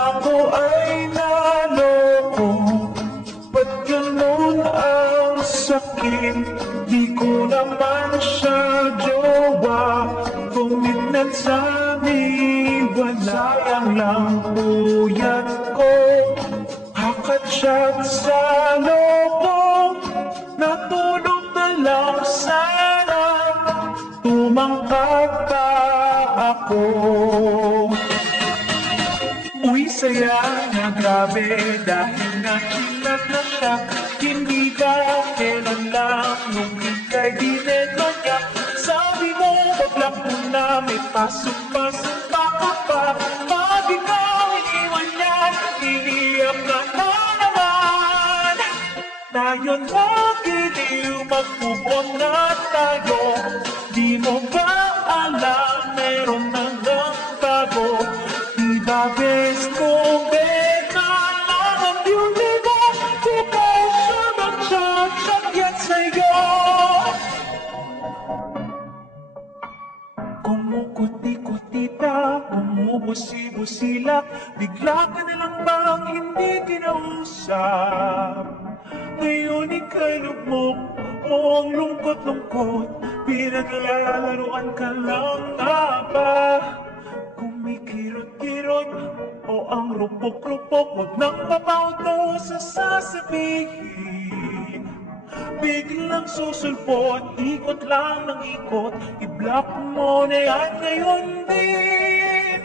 ako ay naloko. Ba't ganun ang sakit? Di ko naman siya jowa. Commitment sa amin, sayang lang puyat ko. Kakatsyat sa loko, natulog na lang sana. Tumangkad pa ako. Uy, saya na grabe dahil nakilat na siya. Hindi ka kailan lang nung ika'y dineto niya. Sabi mo, wag mo na may pasok-pasok pa ka pa. Pag ikaw iniwan niya, iniyak ka na naman. Tayo nagiliw, mag-move na tayo. Di mo ba alam, meron na ng bago. The best kong beka lang ang beauty ko. Di ko siya mag-chat-chat sa'yo. Kumukuti-kuti na, bumubusi-busila. Bigla ka nalang bang hindi kinausap. Ngayon ika'y lugmok mo ang lungkot-lungkot. Pinaglalaruan ka lang nga ba? Kumikirot-kirot o ang rupok-rupok, wag nang papauto sa sasabihin. Biglang susulpot, ikot lang ng ikot, i-block mo na yan ngayon din.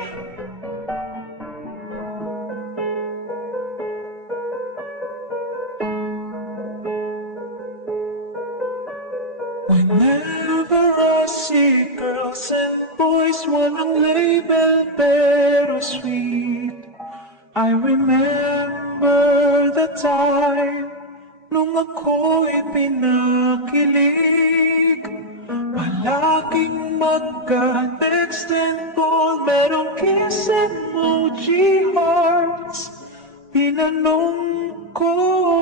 Whenever I see girls and boys, walang label pero sweet. I remember the time nung ako'y pinakilig. Palaging magka-text and call, merong kiss emoji hearts. Tinanong ko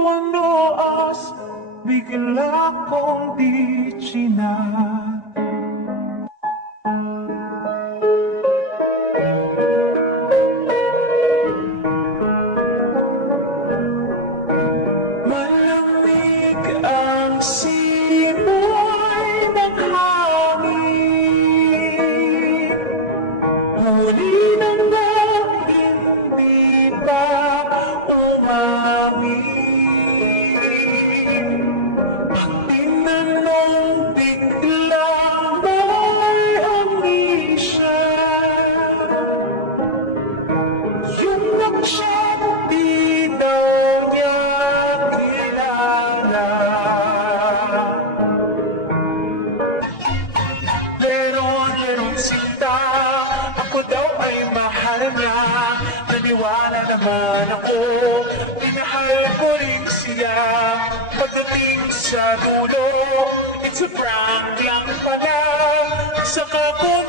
ano as, bigla kong di chinat. Malamig ang simoy ng hangin. Huli nang na hindi pa umamin. Ako daw ay mahal niya, naniwala naman ako, minahal ko rin siya. Pagdating sa dulo, it's a prank lang pala, saka ko